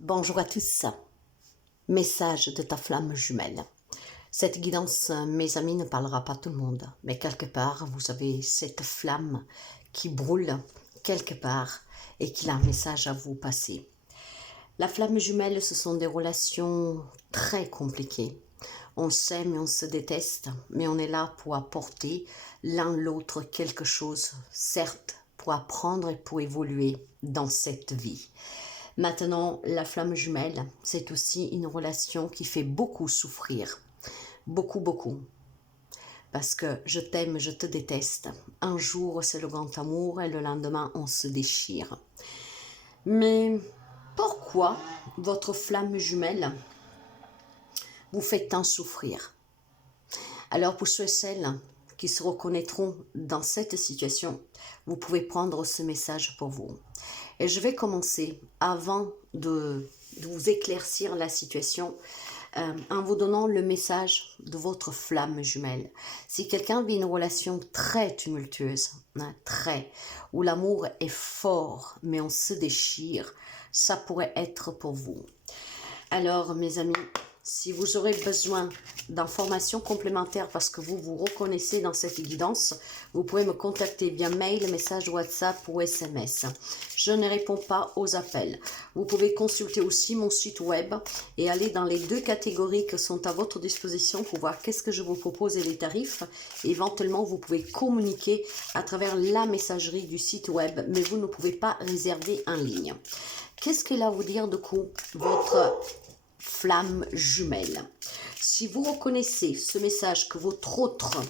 Bonjour à tous, message de ta flamme jumelle. Cette guidance, mes amis, ne parlera pas à tout le monde, mais quelque part, vous avez cette flamme qui brûle quelque part et qui a un message à vous passer. La flamme jumelle, ce sont des relations très compliquées. On s'aime et on se déteste, mais on est là pour apporter l'un l'autre quelque chose, certes, pour apprendre et pour évoluer dans cette vie. Maintenant, la flamme jumelle, c'est aussi une relation qui fait beaucoup souffrir. Beaucoup, beaucoup. Parce que je t'aime, je te déteste. Un jour, c'est le grand amour et le lendemain, on se déchire. Mais pourquoi votre flamme jumelle vous fait tant souffrir? Alors, pour ceux et celles qui se reconnaîtront dans cette situation, vous pouvez prendre ce message pour vous. Et je vais commencer, avant de vous éclaircir la situation, en vous donnant le message de votre flamme jumelle. Si quelqu'un vit une relation très tumultueuse, où l'amour est fort, mais on se déchire, ça pourrait être pour vous. Alors, mes amis, si vous aurez besoin d'informations complémentaires parce que vous vous reconnaissez dans cette guidance, vous pouvez me contacter via mail, message WhatsApp ou SMS. Je ne réponds pas aux appels. Vous pouvez consulter aussi mon site web et aller dans les deux catégories qui sont à votre disposition pour voir qu'est-ce que je vous propose et les tarifs. Éventuellement, vous pouvez communiquer à travers la messagerie du site web, mais vous ne pouvez pas réserver en ligne. Qu'est-ce qu'il a à vous dire de coup, votre flamme jumelle? Si vous reconnaissez ce message que votre autre,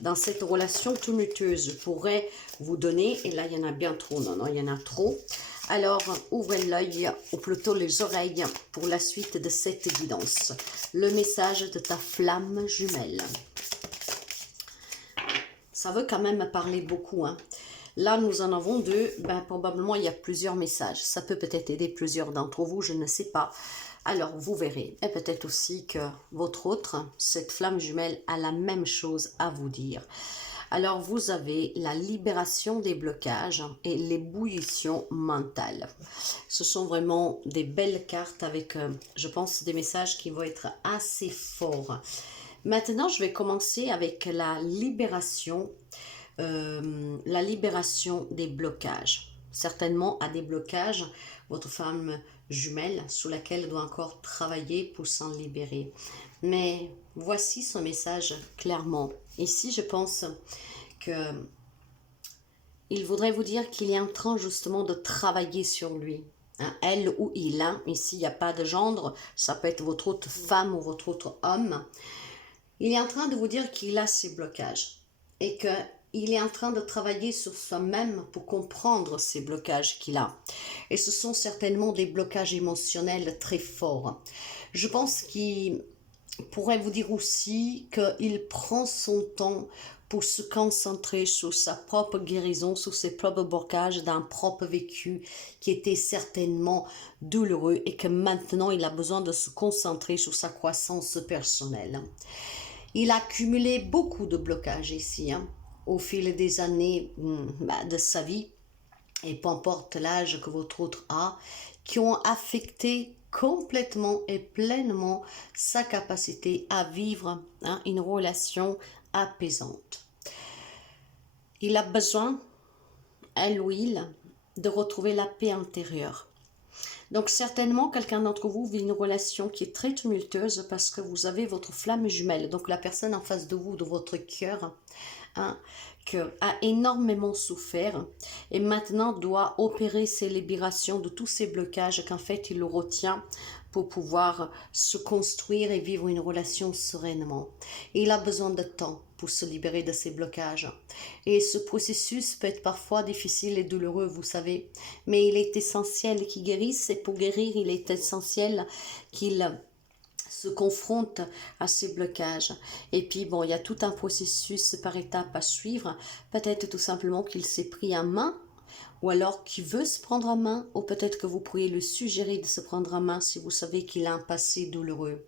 dans cette relation tumultueuse, pourrait vous donner, et là il y en a bien trop, non, il y en a trop, alors ouvrez l'œil, ou plutôt les oreilles, pour la suite de cette guidance. Le message de ta flamme jumelle. Ça veut quand même parler beaucoup, hein. Là, nous en avons deux. Probablement, il y a plusieurs messages. Ça peut peut-être aider plusieurs d'entre vous, je ne sais pas. Alors, vous verrez. Et peut-être aussi que votre autre, cette flamme jumelle, a la même chose à vous dire. Alors, vous avez la libération des blocages et l'ébullition mentale. Ce sont vraiment des belles cartes avec, je pense, des messages qui vont être assez forts. Maintenant, je vais commencer avec la libération des blocages. Certainement à des blocages, votre femme jumelle sous laquelle elle doit encore travailler pour s'en libérer. Mais voici son message clairement. Ici, je pense que il voudrait vous dire qu'il est en train justement de travailler sur lui. Hein, elle ou il, hein. Ici, il n'y a pas de gendre, ça peut être votre autre femme ou votre autre homme. Il est en train de vous dire qu'il a ces blocages et qu'il est en train de travailler sur soi-même pour comprendre ces blocages qu'il a. Et ce sont certainement des blocages émotionnels très forts. Je pense qu'il pourrait vous dire aussi qu'il prend son temps pour se concentrer sur sa propre guérison, sur ses propres blocages d'un propre vécu qui était certainement douloureux et que maintenant il a besoin de se concentrer sur sa croissance personnelle. Il a accumulé beaucoup de blocages ici, hein, au fil des années de sa vie, et peu importe l'âge que votre autre a, qui ont affecté complètement et pleinement sa capacité à vivre une relation apaisante. Il a besoin, elle ou il, de retrouver la paix intérieure. Donc certainement, quelqu'un d'entre vous vit une relation qui est très tumultueuse parce que vous avez votre flamme jumelle. Donc la personne en face de vous, de votre cœur, qui a énormément souffert et maintenant doit opérer ses libérations de tous ces blocages qu'en fait il le retient pour pouvoir se construire et vivre une relation sereinement. Et il a besoin de temps pour se libérer de ces blocages. Et ce processus peut être parfois difficile et douloureux, vous savez, mais il est essentiel qu'il guérisse et pour guérir, il est essentiel qu'il se confronte à ces blocages. Et puis, bon, il y a tout un processus par étapes à suivre. Peut-être tout simplement qu'il s'est pris en main, ou alors qu'il veut se prendre en main, ou peut-être que vous pourriez le suggérer de se prendre en main si vous savez qu'il a un passé douloureux.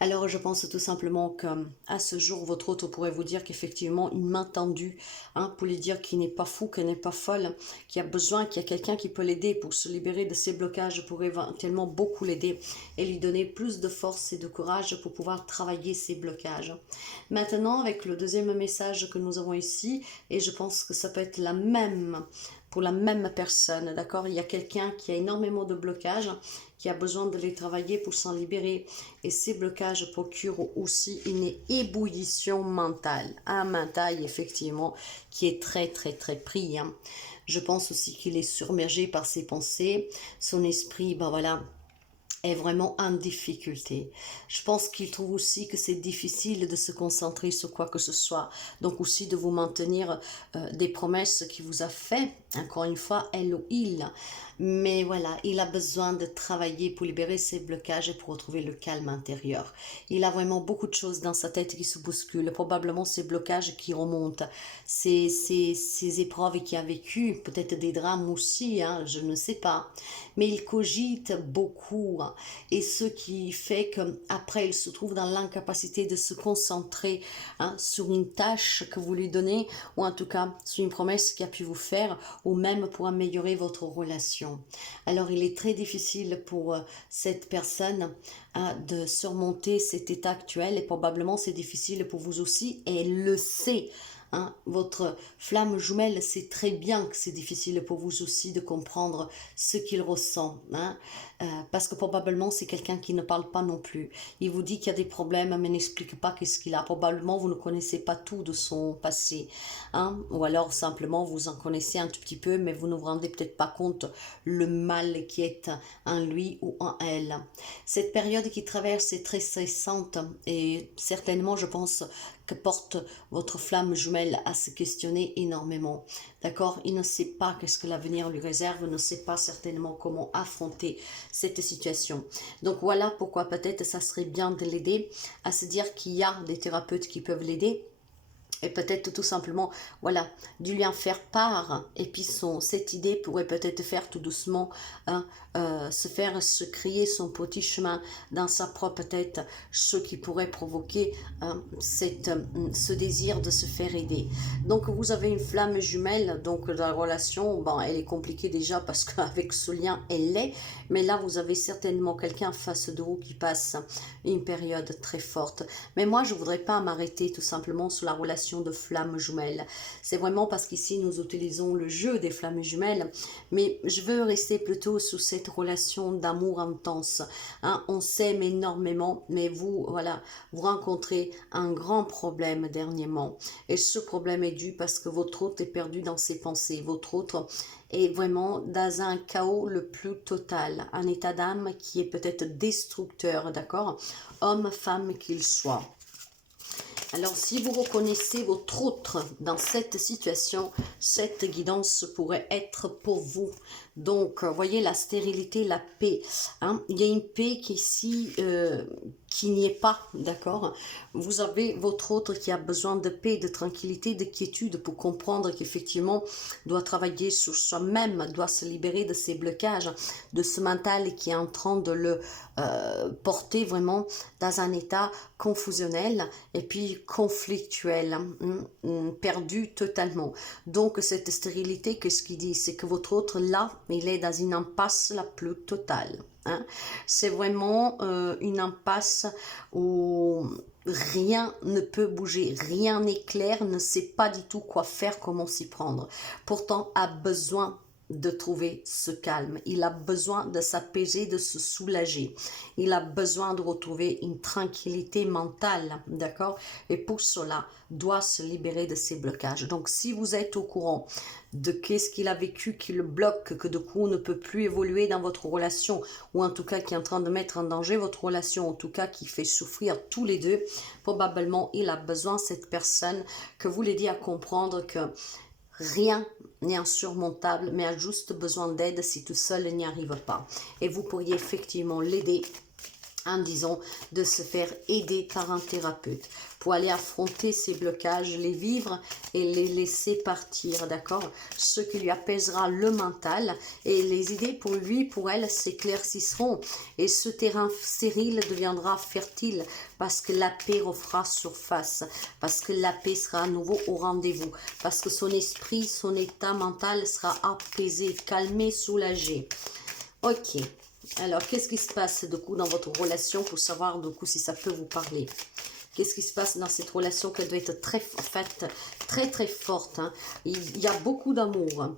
Alors, je pense tout simplement qu'à ce jour, votre hôte pourrait vous dire qu'effectivement, une main tendue, hein, pour lui dire qu'il n'est pas fou, qu'elle n'est pas folle, qu'il a besoin, qu'il y a quelqu'un qui peut l'aider pour se libérer de ses blocages, pour éventuellement beaucoup l'aider et lui donner plus de force et de courage pour pouvoir travailler ses blocages. Maintenant, avec le deuxième message que nous avons ici, et je pense que ça peut être la même pour la même personne, d'accord? Il y a quelqu'un qui a énormément de blocages, qui a besoin de les travailler pour s'en libérer. Et ces blocages procurent aussi une ébullition mentale. Un mental, effectivement, qui est très, très, très pris. Hein. Je pense aussi qu'il est submergé par ses pensées. Son esprit, ben voilà, est vraiment en difficulté. Je pense qu'il trouve aussi que c'est difficile de se concentrer sur quoi que ce soit. Donc aussi de vous maintenir des promesses qu'il vous a fait. Encore une fois, elle ou il. Mais voilà, il a besoin de travailler pour libérer ses blocages et pour retrouver le calme intérieur. Il a vraiment beaucoup de choses dans sa tête qui se bousculent. Probablement ces blocages qui remontent. Ces épreuves qu'il a vécues, peut-être des drames aussi, hein, je ne sais pas. Mais il cogite beaucoup. Hein, et ce qui fait qu'après, il se trouve dans l'incapacité de se concentrer hein, sur une tâche que vous lui donnez, ou en tout cas sur une promesse qu'il a pu vous faire, ou même pour améliorer votre relation. Alors, il est très difficile pour cette personne de surmonter cet état actuel et probablement c'est difficile pour vous aussi et elle le sait. Hein, votre flamme jumelle sait très bien que c'est difficile pour vous aussi de comprendre ce qu'il ressent. Hein, parce que probablement c'est quelqu'un qui ne parle pas non plus. Il vous dit qu'il y a des problèmes mais n'explique pas qu'est-ce qu'il a. Probablement vous ne connaissez pas tout de son passé. Hein, ou alors simplement vous en connaissez un tout petit peu mais vous ne vous rendez peut-être pas compte le mal qui est en lui ou en elle. Cette période qui traverse est très stressante et certainement je pense que porte votre flamme jumelle à se questionner énormément. D'accord? Il ne sait pas qu'est-ce que l'avenir lui réserve, ne sait pas certainement comment affronter cette situation. Donc voilà pourquoi peut-être ça serait bien de l'aider à se dire qu'il y a des thérapeutes qui peuvent l'aider. Et peut-être tout simplement, voilà, de lui en faire part. Et puis cette idée pourrait peut-être faire tout doucement, hein, se créer son petit chemin dans sa propre tête, ce qui pourrait provoquer ce désir de se faire aider. Donc vous avez une flamme jumelle, donc la relation, bon, elle est compliquée déjà parce qu'avec ce lien, elle l'est. Mais là, vous avez certainement quelqu'un face de vous qui passe une période très forte. Mais moi, je ne voudrais pas m'arrêter tout simplement sur la relation de flammes jumelles. C'est vraiment parce qu'ici nous utilisons le jeu des flammes jumelles, mais je veux rester plutôt sous cette relation d'amour intense. Hein, on s'aime énormément, mais vous, voilà, vous rencontrez un grand problème dernièrement. Et ce problème est dû parce que votre hôte est perdu dans ses pensées. Votre hôte est vraiment dans un chaos le plus total, un état d'âme qui est peut-être destructeur, d'accord? Homme, femme qu'il soit. Alors, si vous reconnaissez votre autre dans cette situation, cette guidance pourrait être pour vous. Donc, voyez la stérilité, la paix. Hein? Il y a une paix qui ici, qui n'y est pas, d'accord? Vous avez votre autre qui a besoin de paix, de tranquillité, de quiétude pour comprendre qu'effectivement, doit travailler sur soi-même, doit se libérer de ses blocages, de ce mental qui est en train de le porter vraiment dans un état confusionnel et puis conflictuel, perdu totalement. Donc cette stérilité, qu'est-ce qu'il dit? C'est que votre autre là, il est dans une impasse la plus totale. Hein? C'est vraiment une impasse où rien ne peut bouger, rien n'est clair, ne sait pas du tout quoi faire, comment s'y prendre. Pourtant a besoin de trouver ce calme. Il a besoin de s'apaiser, de se soulager. Il a besoin de retrouver une tranquillité mentale, d'accord? Et pour cela, doit se libérer de ses blocages. Donc, si vous êtes au courant de qu'est-ce qu'il a vécu qui le bloque, que de coup on ne peut plus évoluer dans votre relation, ou en tout cas qui est en train de mettre en danger votre relation, en tout cas qui fait souffrir tous les deux, probablement il a besoin, cette personne, que vous l'aidez à comprendre que rien n'est insurmontable, mais a juste besoin d'aide si tout seul n'y arrive pas. Et vous pourriez effectivement l'aider en disant de se faire aider par un thérapeute pour aller affronter ces blocages, les vivre et les laisser partir, d'accord? Ce qui lui apaisera le mental et les idées pour lui, pour elle, s'éclairciront et ce terrain stérile deviendra fertile parce que la paix refera surface, parce que la paix sera à nouveau au rendez-vous, parce que son esprit, son état mental sera apaisé, calmé, soulagé. Ok. Alors, qu'est-ce qui se passe du coup dans votre relation pour savoir du coup si ça peut vous parler? Qu'est-ce qui se passe dans cette relation qu'elle doit être très forte, hein? Il y a beaucoup d'amour.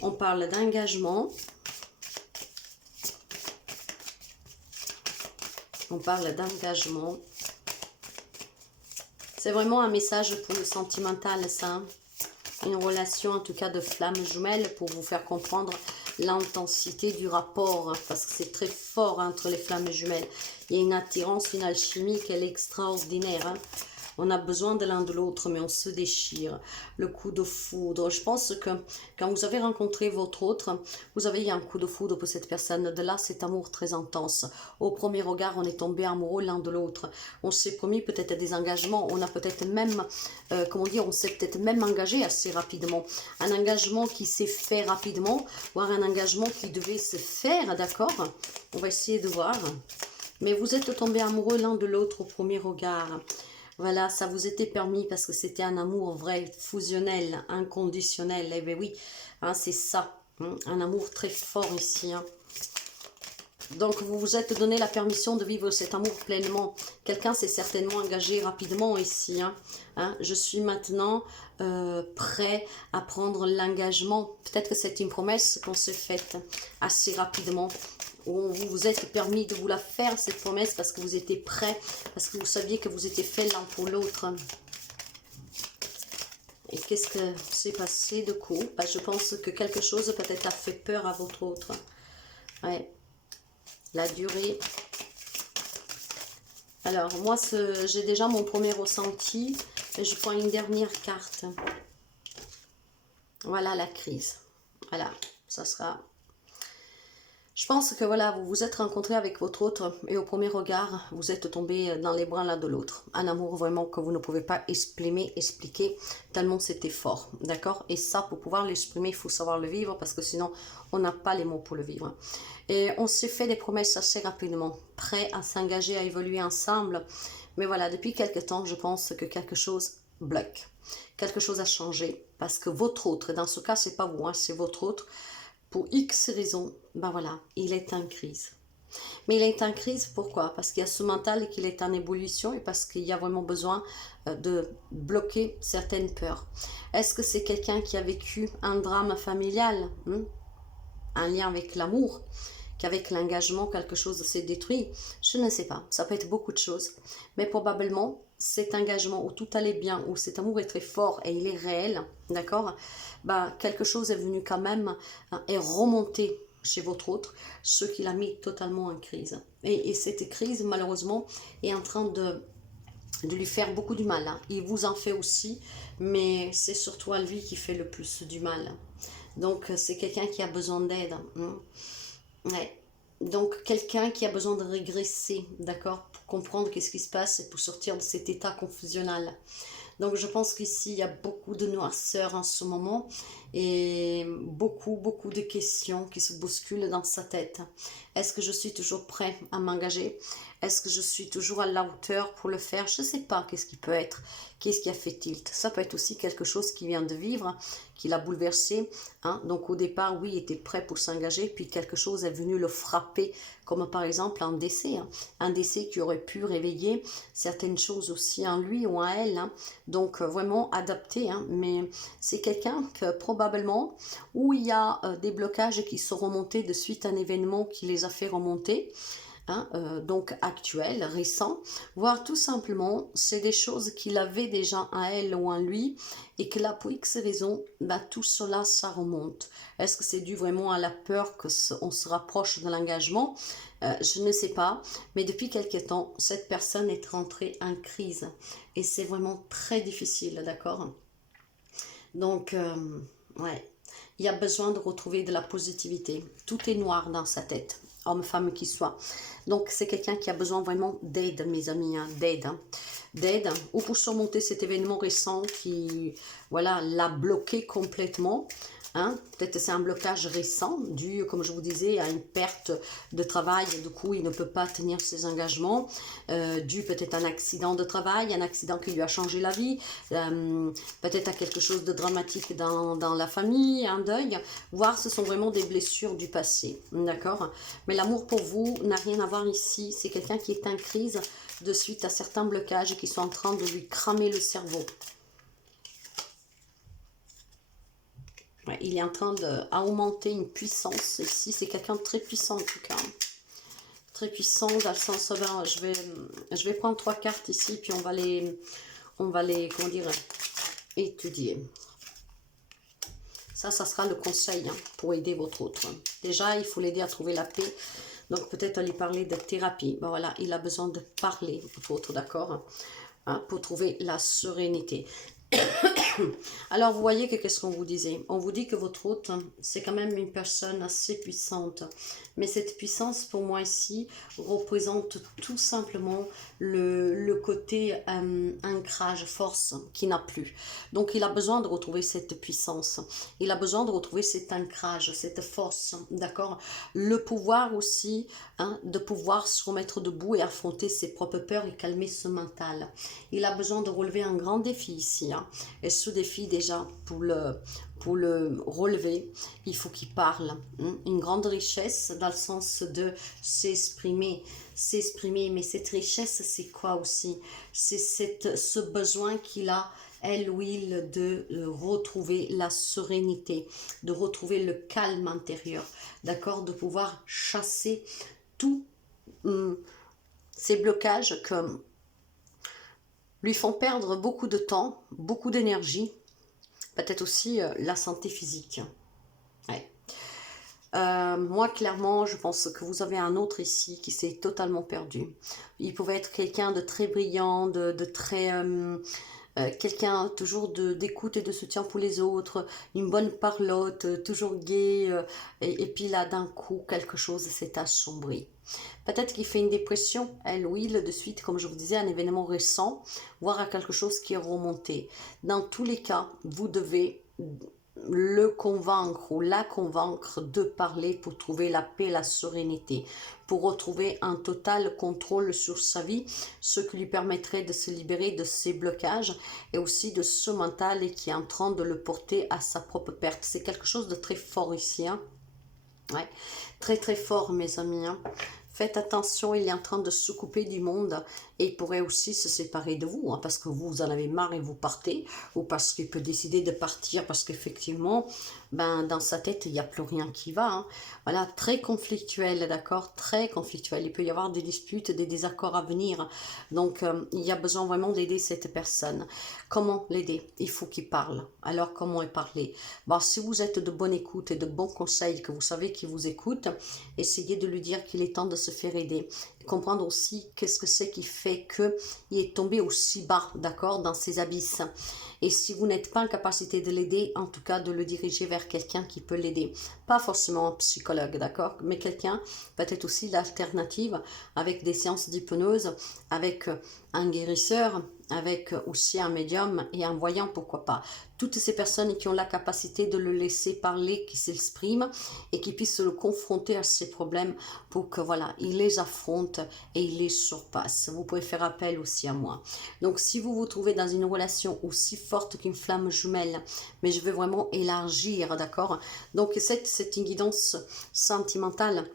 On parle d'engagement. On parle d'engagement. C'est vraiment un message pour le sentimental, ça. Une relation en tout cas de flamme jumelle pour vous faire comprendre l'intensité du rapport, parce que c'est très fort entre les flammes jumelles. Il y a une attirance, une alchimie qui est extraordinaire, hein. On a besoin de l'un de l'autre, mais on se déchire. Le coup de foudre. Je pense que quand vous avez rencontré votre autre, vous avez eu un coup de foudre pour cette personne. De là, cet amour très intense. Au premier regard, on est tombé amoureux l'un de l'autre. On s'est promis peut-être des engagements. On a peut-être même, comment dire, on s'est peut-être même engagé assez rapidement. Un engagement qui s'est fait rapidement, voire un engagement qui devait se faire, d'accord? On va essayer de voir. Mais vous êtes tombés amoureux l'un de l'autre au premier regard. Voilà, ça vous était permis parce que c'était un amour vrai, fusionnel, inconditionnel. Eh bien oui, hein, c'est ça, hein, un amour très fort ici. Hein. Donc vous vous êtes donné la permission de vivre cet amour pleinement. Quelqu'un s'est certainement engagé rapidement ici. Hein. Je suis maintenant prêt à prendre l'engagement. Peut-être que c'est une promesse qu'on s'est faite assez rapidement. Vous vous êtes permis de vous la faire, cette promesse, parce que vous étiez prêt, parce que vous saviez que vous étiez fait l'un pour l'autre. Et qu'est-ce que s'est passé de coup? Je pense que quelque chose peut-être a fait peur à votre autre. Ouais. La durée. Alors, moi, j'ai déjà mon premier ressenti. Et je prends une dernière carte. Voilà la crise. Voilà, ça sera... Je pense que voilà, vous vous êtes rencontrés avec votre autre et au premier regard, vous êtes tombés dans les bras l'un de l'autre. Un amour vraiment que vous ne pouvez pas expliquer, tellement c'était fort, d'accord? Et ça, pour pouvoir l'exprimer, il faut savoir le vivre parce que sinon, on n'a pas les mots pour le vivre. Et on s'est fait des promesses assez rapidement, prêts à s'engager, à évoluer ensemble. Mais voilà, depuis quelque temps, je pense que quelque chose bloque. Quelque chose a changé parce que votre autre, dans ce cas, c'est pas vous, hein, c'est votre autre, pour X raisons, ben voilà, il est en crise. Mais il est en crise, pourquoi? Parce qu'il y a ce mental qu'il est en ébullition et parce qu'il y a vraiment besoin de bloquer certaines peurs. Est-ce que c'est quelqu'un qui a vécu un drame familial, un lien avec l'amour, qu'avec l'engagement, quelque chose s'est détruit? Je ne sais pas, ça peut être beaucoup de choses. Mais probablement, cet engagement où tout allait bien, où cet amour est très fort et il est réel, d'accord? Quelque chose est venu quand même et remonter chez votre autre, ce qui l'a mis totalement en crise. Et cette crise, malheureusement, est en train de lui faire beaucoup du mal. Il vous en fait aussi, mais c'est surtout à lui qui fait le plus du mal. Donc, c'est quelqu'un qui a besoin d'aide. Ouais. Donc, quelqu'un qui a besoin de régresser, d'accord, pour comprendre qu'est-ce qui se passe et pour sortir de cet état confusionnel. Donc, je pense qu'ici, il y a beaucoup de noirceur en ce moment et beaucoup de questions qui se bousculent dans sa tête. Est-ce que je suis toujours prêt à m'engager? Est-ce que je suis toujours à la hauteur pour le faire? Je ne sais pas qu'est-ce qui peut être, qu'est-ce qui a fait tilt. Ça peut être aussi quelque chose qui vient de vivre, qui l'a bouleversé. Donc, au départ, oui, il était prêt pour s'engager, puis quelque chose est venu le frapper, comme par exemple un décès. Un décès qui aurait pu réveiller certaines choses aussi en lui ou en elle. Donc, vraiment adapté. Mais c'est quelqu'un que probablement, où il y a des blocages qui sont remontés de suite à un événement qui les a fait remonter. Donc actuel, récent, voire tout simplement, c'est des choses qu'il avait déjà en elle ou en lui, et que là, pour X raison, tout cela, ça remonte. Est-ce que c'est dû vraiment à la peur qu'on se rapproche de l'engagement? Je ne sais pas, mais depuis quelque temps, cette personne est rentrée en crise, et c'est vraiment très difficile, d'accord? Donc, ouais, il y a besoin de retrouver de la positivité. Tout est noir dans sa tête. homme, femme qui soit. Donc, c'est quelqu'un qui a besoin vraiment d'aide, mes amis, hein, d'aide. Hein, d'aide, ou pour surmonter cet événement récent qui, voilà, l'a bloqué complètement. Hein. Peut-être c'est un blocage récent, dû, comme je vous disais, à une perte de travail. Du coup, il ne peut pas tenir ses engagements. Dû peut-être à un accident de travail, un accident qui lui a changé la vie. Peut-être à quelque chose de dramatique dans la famille, un deuil. Voire ce sont vraiment des blessures du passé. D'accord? Mais l'amour pour vous n'a rien à voir ici. C'est quelqu'un qui est en crise de suite à certains blocages qui sont en train de lui cramer le cerveau. Ouais, il est en train d'augmenter une puissance. Ici, c'est quelqu'un de très puissant en tout cas. Très puissant dans le sens, ben, je vais prendre 3 cartes ici, puis on va les comment dire, étudier. Ça sera le conseil hein, pour aider votre autre. Déjà, il faut l'aider à trouver la paix. Donc peut-être lui parler de thérapie. Ben, voilà, il a besoin de parler, votre autre, d'accord hein, pour trouver la sérénité. Alors, vous voyez que qu'est-ce qu'on vous disait? On vous dit que votre hôte, c'est quand même une personne assez puissante. Mais cette puissance, pour moi ici, représente tout simplement le côté ancrage, force, qui n'a plus. Donc, il a besoin de retrouver cette puissance. Il a besoin de retrouver cet ancrage, cette force, d'accord? Le pouvoir aussi, hein, de pouvoir se remettre debout et affronter ses propres peurs et calmer ce mental. Il a besoin de relever un grand défi ici, hein. Et ce défi déjà, pour le relever, il faut qu'il parle. Hein. Une grande richesse dans le sens de s'exprimer. Mais cette richesse, c'est quoi aussi? C'est ce besoin qu'il a, elle ou il, de retrouver la sérénité, de retrouver le calme intérieur, d'accord? De pouvoir chasser tous ces blocages que lui font perdre beaucoup de temps, beaucoup d'énergie, peut-être aussi la santé physique. Ouais. Moi, clairement, je pense que vous avez un autre ici qui s'est totalement perdu. Il pouvait être quelqu'un de très brillant, de très... quelqu'un toujours d'écoute et de soutien pour les autres, une bonne parlotte, toujours gai, et puis là, d'un coup, quelque chose s'est assombri. Peut-être qu'il fait une dépression, elle ou il, de suite, comme je vous disais, un événement récent, voire à quelque chose qui est remonté. Dans tous les cas, vous devez le convaincre ou la convaincre de parler pour trouver la paix, la sérénité, pour retrouver un total contrôle sur sa vie, ce qui lui permettrait de se libérer de ses blocages et aussi de ce mental qui est en train de le porter à sa propre perte. C'est quelque chose de très fort ici, hein. Ouais, très très fort mes amis, hein. Faites attention, il est en train de se couper du monde et il pourrait aussi se séparer de vous, hein, parce que vous en avez marre et vous partez, ou parce qu'il peut décider de partir parce qu'effectivement, ben, dans sa tête, il n'y a plus rien qui va. Hein. Voilà, très conflictuel, d'accord, très conflictuel. Il peut y avoir des disputes, des désaccords à venir. Donc, il y a besoin vraiment d'aider cette personne. Comment l'aider? Il faut qu'il parle. Alors, comment parler? Bon, si vous êtes de bonne écoute et de bons conseils, que vous savez qu'il vous écoute, essayez de lui dire qu'il est temps de se faire aider. Et comprendre aussi qu'est-ce que c'est qui fait qu'il est tombé aussi bas, d'accord, dans ces abysses. Et si vous n'êtes pas en capacité de l'aider, en tout cas de le diriger vers quelqu'un qui peut l'aider. Pas forcément un psychologue, d'accord, mais quelqu'un, peut-être aussi l'alternative, avec des séances d'hypnose, avec un guérisseur, avec aussi un médium et un voyant, pourquoi pas. Toutes ces personnes qui ont la capacité de le laisser parler, qui s'expriment et qui puissent le confronter à ses problèmes pour que voilà, il les affronte et il les surpasse. Vous pouvez faire appel aussi à moi. Donc si vous vous trouvez dans une relation aussi forte qu'une flamme jumelle, mais je veux vraiment élargir, d'accord? Donc c'est une guidance sentimentale.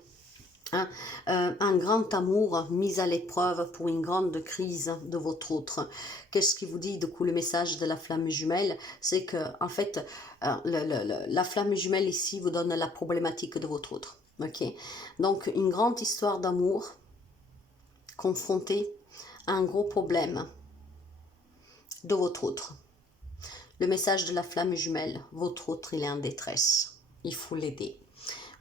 Hein, un grand amour mis à l'épreuve pour une grande crise de votre autre. Qu'est-ce qui vous dit? Du coup, le message de la flamme jumelle, c'est que en fait, la flamme jumelle ici vous donne la problématique de votre autre. Ok, donc une grande histoire d'amour confrontée à un gros problème de votre autre. Le message de la flamme jumelle, votre autre, il est en détresse. Il faut l'aider.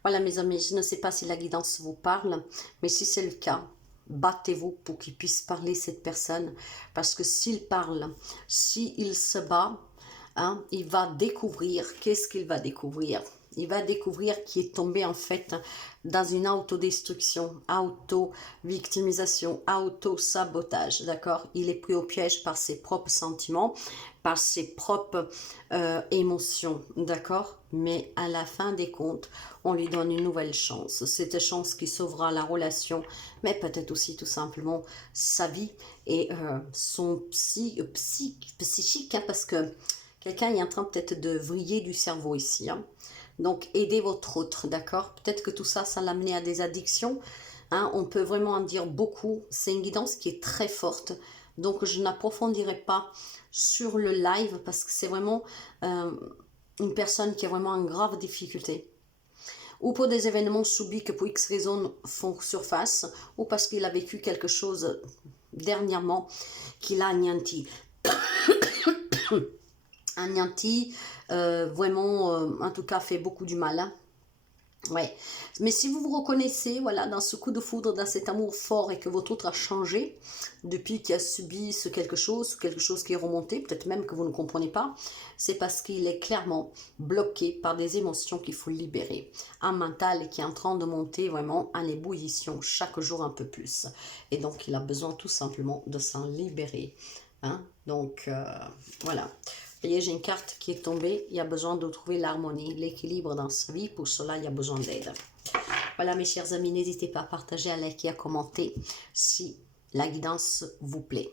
Voilà mes amis, je ne sais pas si la guidance vous parle, mais si c'est le cas, battez-vous pour qu'il puisse parler cette personne, parce que s'il parle, s'il se bat, hein, il va découvrir, qu'est-ce qu'il va découvrir? il va découvrir qu'il est tombé en fait dans une autodestruction, auto-victimisation, auto-sabotage, d'accord? Il est pris au piège par ses propres sentiments, par ses propres émotions, d'accord? Mais à la fin des comptes, on lui donne une nouvelle chance. Cette chance qui sauvera la relation, mais peut-être aussi tout simplement sa vie et son psychique, hein, parce que quelqu'un est en train peut-être de vriller du cerveau ici, hein. Donc, aidez votre autre, d'accord? Peut-être que tout ça, ça l'a amené à des addictions, hein. On peut vraiment en dire beaucoup. C'est une guidance qui est très forte. Donc, je n'approfondirai pas sur le live parce que c'est vraiment une personne qui a vraiment une grave difficulté. Ou pour des événements subis que pour X raisons font surface, ou parce qu'il a vécu quelque chose dernièrement qui l'a anéanti. Anéanti, vraiment, en tout cas, fait beaucoup du mal, hein. Ouais, mais si vous vous reconnaissez, voilà, dans ce coup de foudre, dans cet amour fort et que votre autre a changé depuis qu'il a subi quelque chose qui est remonté, peut-être même que vous ne comprenez pas, c'est parce qu'il est clairement bloqué par des émotions qu'il faut libérer. Un mental qui est en train de monter vraiment en ébullition chaque jour un peu plus. Et donc, il a besoin tout simplement de s'en libérer, hein. Donc, voilà. Vous voyez, j'ai une carte qui est tombée. Il y a besoin de trouver l'harmonie, l'équilibre dans sa vie. Pour cela, il y a besoin d'aide. Voilà, mes chers amis, n'hésitez pas à partager, à liker, à commenter si la guidance vous plaît.